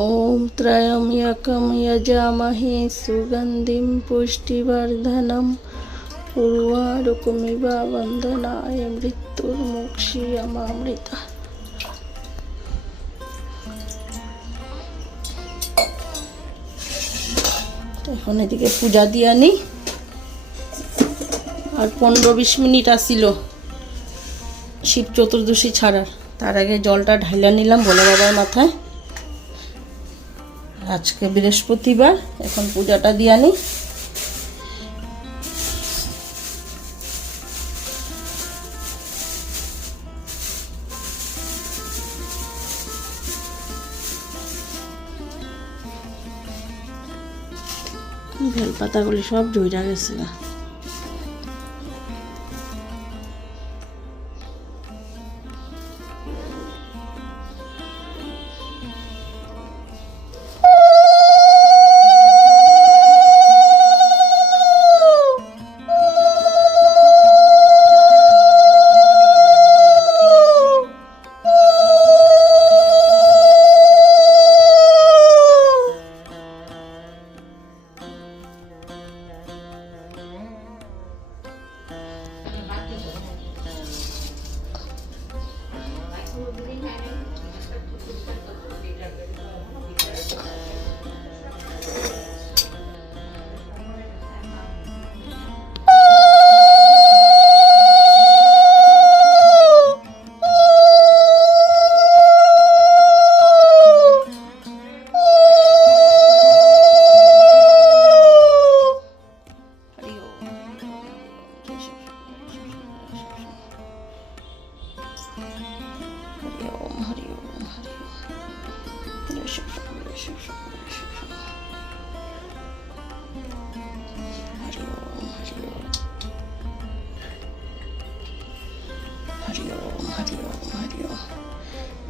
ॐ त्रयम्यकं यजामहे सुगन्धिं पुष्टिवर्धनम् उर्वारुकमिव वन्दनाय मृत्युर्मुक्षीयमामृता এখন এদিকে পূজা দিয়ে আনি আর পনেরো বিশ মিনিট আসছিল শিব চতুর্দশী ছাড়ার তার আগে জলটা ঢাইলা নিলাম বলে বাবার মাথায় আজকে বৃহস্পতিবার এখন পূজাটা দিয়ে আনি বেলপাতাগুলি সব জইরা গেছে গা।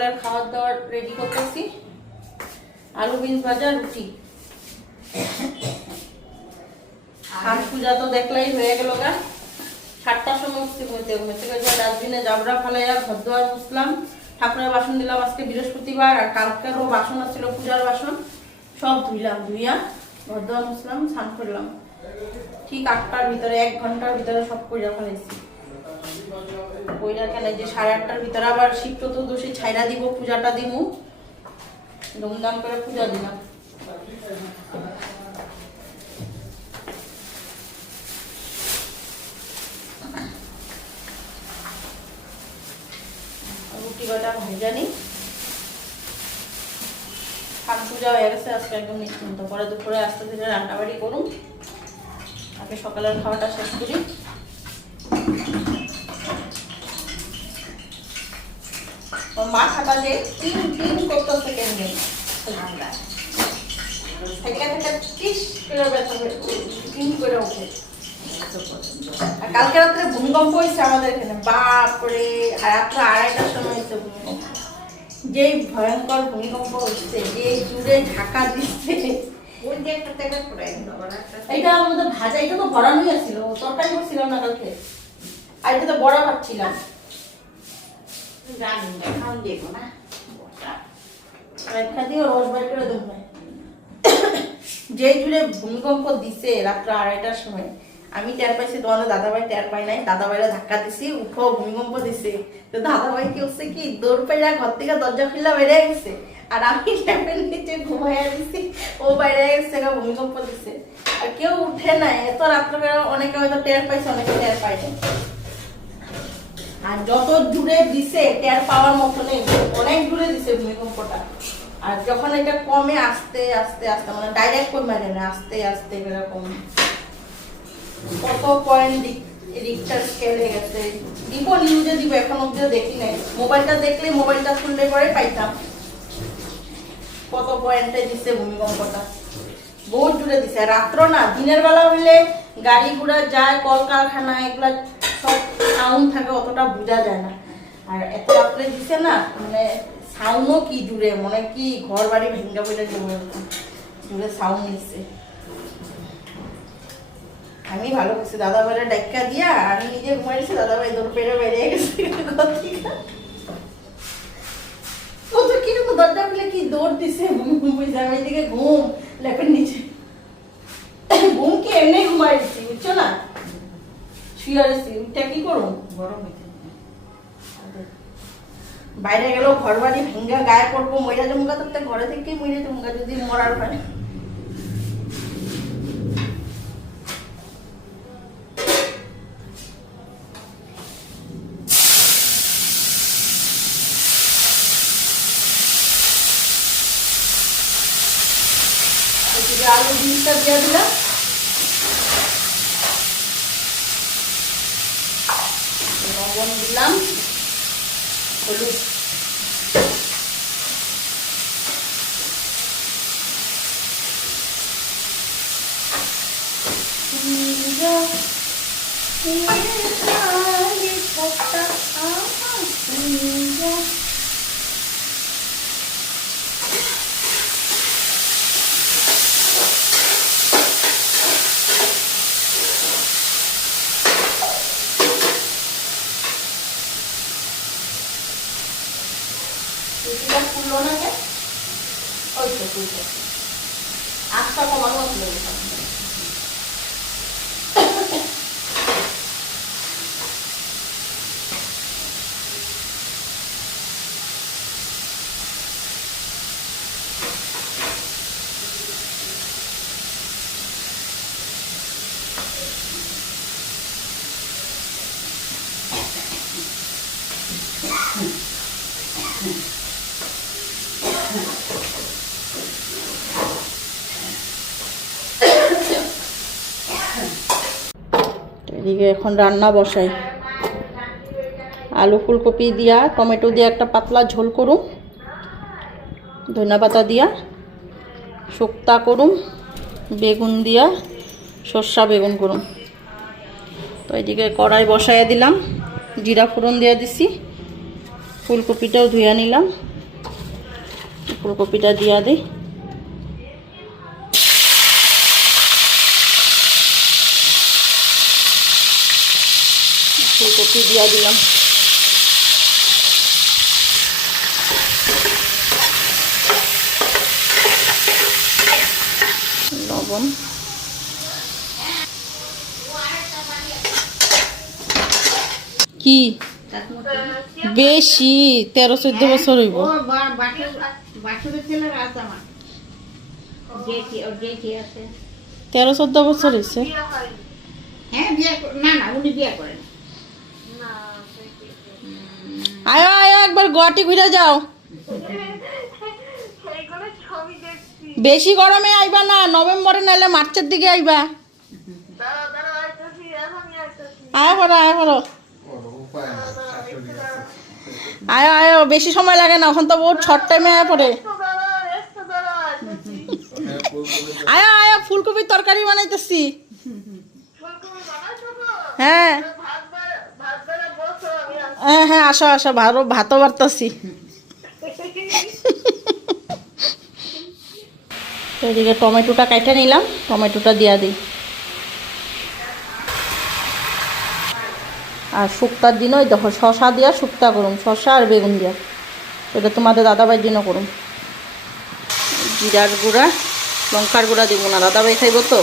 সকালের খাওয়ার দাওয়ার রেডি করতেছি। আলু বিনস ভাজা রুটি। আর? পূজা তো দেখলাই হয়ে গেল গা। সাতটার সময় উঠতে ঘুমতে ঘুমতে গেছে ডাস্টবিনে জাবরা ফালাইয়া ঘর দোয়ার মুসলাম ঠাকুরের বাসন দিলাম আজকে বৃহস্পতিবার আর কালকেরও বাসন আসছিল পূজার বাসন। সব ধুইলাম ধুইয়া ঘর দোয়ার মুসলাম স্নান করলাম। ঠিক আটটার ভিতরে এক ঘণ্টার ভিতরে সব কইরা ফেলাইছি। কেন যে সাড়ে আটটার ভিতরে? আবার শিব চতুর্দশী ছাইরা দিব, পূজাটা দিমু। ধুমধাম করে পূজা দিলাম। রুটি কটা পূজা হয়ে গেছে, আজকে একদম নিশ্চিন্ত। পরে দুপুরে আস্তে রান্নাবাড়ি করুন আগে সকালের খাওয়াটা শেষ করি। ওর মা খাটা যে তিন তিন করতেছে কেন থেকে থেকে টিস করে ব্যথা করে করে ওঠে। আর কালকে রাত্রে ভূমিকম্প হয়েছে আমাদের এখানে। বাপরে রাত্রে আড়াইটার সময় হয়েছে ভূমিকম্প যেই ভয়ঙ্কর ভূমিকম্প হচ্ছে যে জুড়ে ঢাকা দিচ্ছে। এটা আমাদের ভাজা এটা তো ভরানোই আছিল তরকারি করছিলাম না কালকে। আর এটা তো বড়া ভাবছিলাম জানি জুড়ে ভূমিকম্প দিছে রাত্র আড়াইটার সময়, আমি টের পাইছি, তোমাদের টের পাই নাই। ধাক্কা দিছি ভূমিকম্প দিছে। তো কি হচ্ছে কি, দৌড় পাইরা ঘর থেকে দরজা খুললা বেড়ে গেছে। আর আমি ল্যাপের নিচে ঘুমাইয়া দিছি, ও বাইরে গেছে ভূমিকম্প দিছে। আর কেউ উঠে নাই, এত রাত্রবেলা অনেকে হয়তো টের পাইছে, অনেকে টের পাইনি আর যত দূরে দিছে টের পাওয়ার মতো নেই। অনেক দূরে দিছে ভূমিকম্পটা আর যখন এটা কমে আস্তে আস্তে আস্তে মানে ডাইরেক্ট কমে যায় না, আস্তে আস্তে এরকম কত পয়েন্ট রিক্টার স্কেল গেছে। দিব নিউজে দিব, এখন অব্দিও দেখি নাই। মোবাইলটা দেখলে মোবাইলটা খুললে পরে পাইতাম। কত পয়েন্টে দিছে ভূমিকম্পটা বহুত দূরে দিছে। রাত্র না, দিনের বেলা হইলে গাড়ি ঘোড়া যায়, কলকারখানা, এগুলা সব সাউন্ড থাকে অতটা বোঝা যায় না। আর এত রাত্রে দিছে না মানে সাউন্ডও কি দূরে, মনে কি ঘর বাড়ি ভেঙ্গা পড়ে জমে দূরে সাউন্ড নিচ্ছে আমি ভালো করছি দাদা ভাইয়ের ডাক্কা দিয়া, আমি নিজে ঘুমাইছি দাদা ভাই দৌড় পেরে বেরিয়ে গেছে। ঘর থেকে। ও তো কীরকম দরজা খুলে কি এমনি ঘুমাইছি বুঝছ না? শুয়ে করুন গরম হইতে বাইরে গেলেও ঘর বাড়ি ভেঙ্গা গায়ে পড়ব মহিলা জমুকা তো ঘরে থেকেই মহিলা জমুকা যদি মরার হয়। আলু জিনিসটা দিয়ে দিলাম। লবণ দিলাম হলুদ রুটিটা এদিকে এখন রান্না বসাই। আলু ফুলকপি দিয়া, টমেটো দিয়ে একটা পাতলা ঝোল করুম। ধনিয়া পাতা দিয়া, শুক্তা করুম, বেগুন দিয়া, সর্ষা বেগুন করুম। তো এদিকে কড়াই বসাইয়া দিলাম, জিরা ফোড়ন দিয়ে দিছি, ফুলকপিটাও ধুইয়া নিলাম। ফুলকপিটা দিয়া দিই ফুলকপি দিয়া দিলাম। লবণ। কি? বেশি, তেরো চোদ্দ বছর হইব। তেরো চোদ্দ বছর হয়েছে হ্যাঁ বিয়ে না না, উনি বিয়ে করেন। আয়ো আয়ো একবার গুয়াহাটি ঘুরে যাও। বেশি গরমে আইবা না নভেম্বরে নাহলে মার্চের দিকে আইবা। আয় করো আয় করো আয়ো আয়ো বেশি সময় লাগে না এখন তো বহুত শর্ট টাইমে আয় পড়ে। আয়ো আয়ো ফুলকপির তরকারি বানাইতেছি। হ্যাঁ। হ্যাঁ হ্যাঁ আসো আসো ভালো ভাতও বাড়তাছি। এদিকে টমেটোটা কাটে নিলাম, টমেটোটা দিয়া দিই। আর শুক্তার দিন ওই দেখো শশা দিয়া শুক্তা করুন শশা আর বেগুন দিয়া। এটা তোমাদের দাদাভাইয়ের জন্য করুন জিরার গুঁড়া, লঙ্কার গুঁড়া দিব না, দাদাভাই খাইব তো।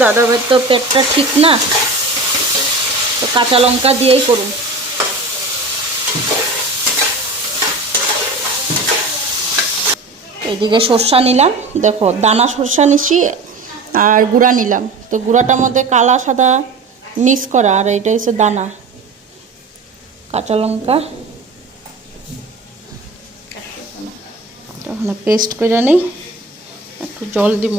দাদা ভাই তো পেটটা ঠিক না, তো কাঁচা লঙ্কা দিয়েই করুন এইদিকে সর্ষা নিলাম। দেখো, দানা সর্ষা নিছি আর গুঁড়া নিলাম। তো গুঁড়াটার মধ্যে কালা, সাদা মিক্স করা, আর এটা হচ্ছে দানা। কাঁচা লঙ্কা। পেস্ট করে নিই। একটু জল দিব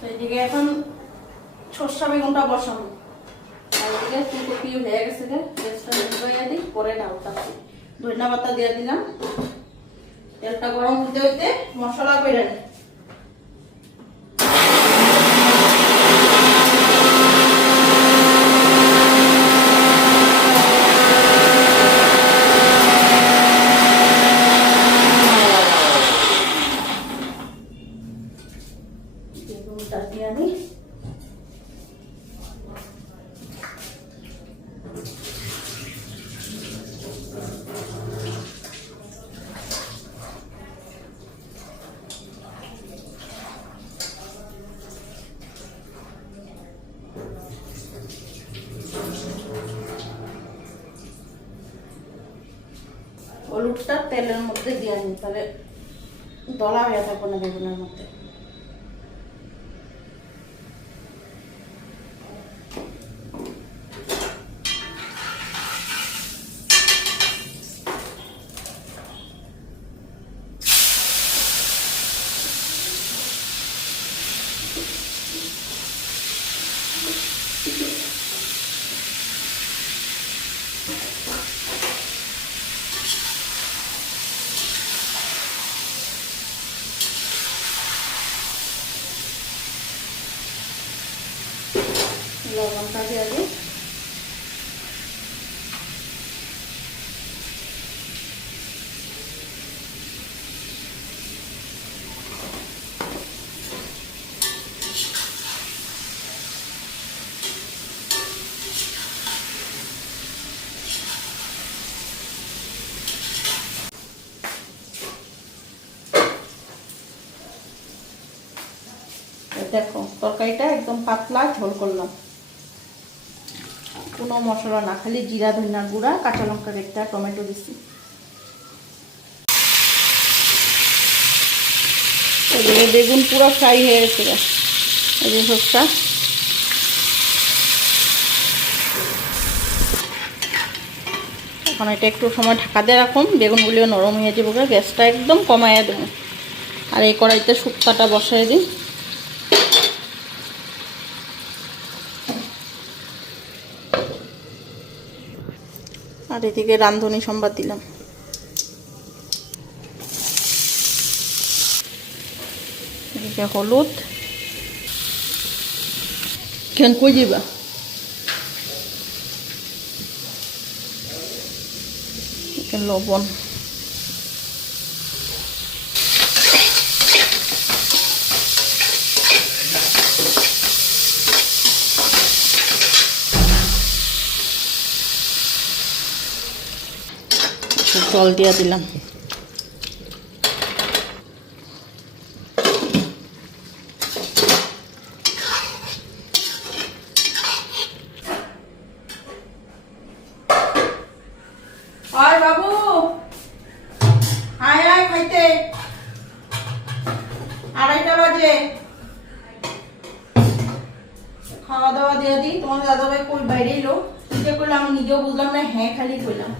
তো এদিকে এখন সর্ষা বেগুনটা বসাবো? আর ফুলকপি হয়ে গেছে গে গ্যাসটা নিভাইয়া দিই, পরে ডালটাচ্ছি ধনিয়া পাতা দিয়ে দিলাম। তেলটা গরম হতে হইতে মশলা করে নিই বেগুনটা দিয়ে দিই হলুদটা তেলের মধ্যে দিয়ে নিই তাহলে দলা হয়ে থাকব না বেগুনের মধ্যে লবণটা দিয়ে দিই এই দেখো তরকারিটা একদম পাতলা, ঝোল করলাম। কোনো মশলা না, খালি জিরা, ধনিয়ার গুঁড়া, কাঁচা লঙ্কা একটা টমেটো দিছি। বেগুন পুরো ফ্রাই হয়ে গেছে এখন এটা একটু সময় ঢাকা দিয়ে রাখুন, বেগুনগুলিও নরম হয়ে যাব। গ্যাসটা একদম কমাইয়া দেবো। আর এই কড়াইতে শুক্তাটা বসাই দিই। আর এদিকে রান্ধনি সম্বাদ দিলাম। এদিকে হলুদ। কেন কই যাবা লবণ। জল দিয়ে দিলাম। আয় আয় আড়াইটা বাজে। খাওয়া দাওয়া দিয়ে দিই। তোমার দাদা দাদাভাই কই বাইরে এলো কি করলাম আমি নিজেও বুঝলাম না হ্যাঁ খালি করলাম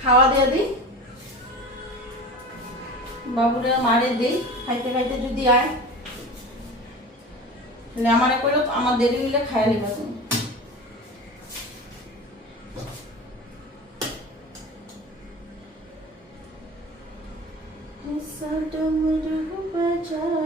খাওয়া দিয়ে দিই বাবুরে মারে দিই খাইতে খাইতে যদি আয় তাহলে আমারে কইলো তো আমার দেরি হইলে খাইয়া নিবা তুমি ऐसा डमरू बजाया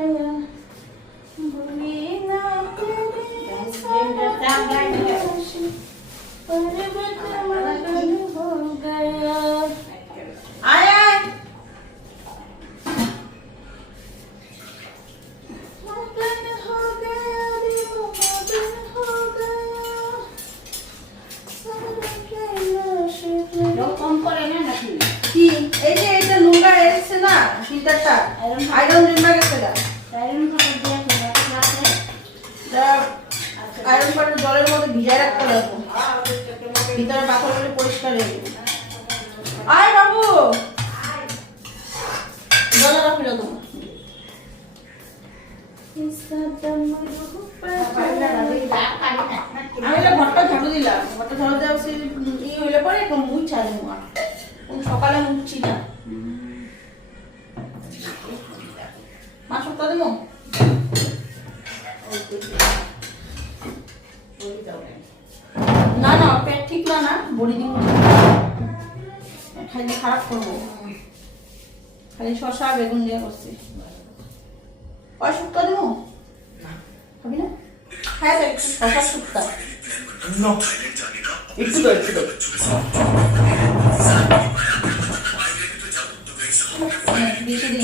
একটা আয়রন জিম্বা গেছে আয়রন কাপড় জলের মধ্যে ভিজায় রাখতে লাগবো ভিতরে পাথরগুলি পরিষ্কার হয়ে যাবে আয় বাবু! জলে রাখিল তোমার আমি ঘরটা ঝাড়ু দিলাম। ঘরটা ঝাড়ু দেওয়া সে ই হইলে পরে দেবো আর। সকালে মুছছি না মা সপ্তাহ দেবো না না পেট ঠিক না না বড়ি দিব খাইলে খারাপ করব। খালি শশা বেগুন দিয়ে করছি। কয় শুক্তা দেবো। খাবি না? হ্যাঁ দেখ একটু শশা শুক্তা। একটু দাও একটু হ্যাঁ, বেশি দিন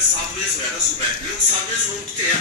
sabe mesmo, era soberano, não sabe mesmo onde é,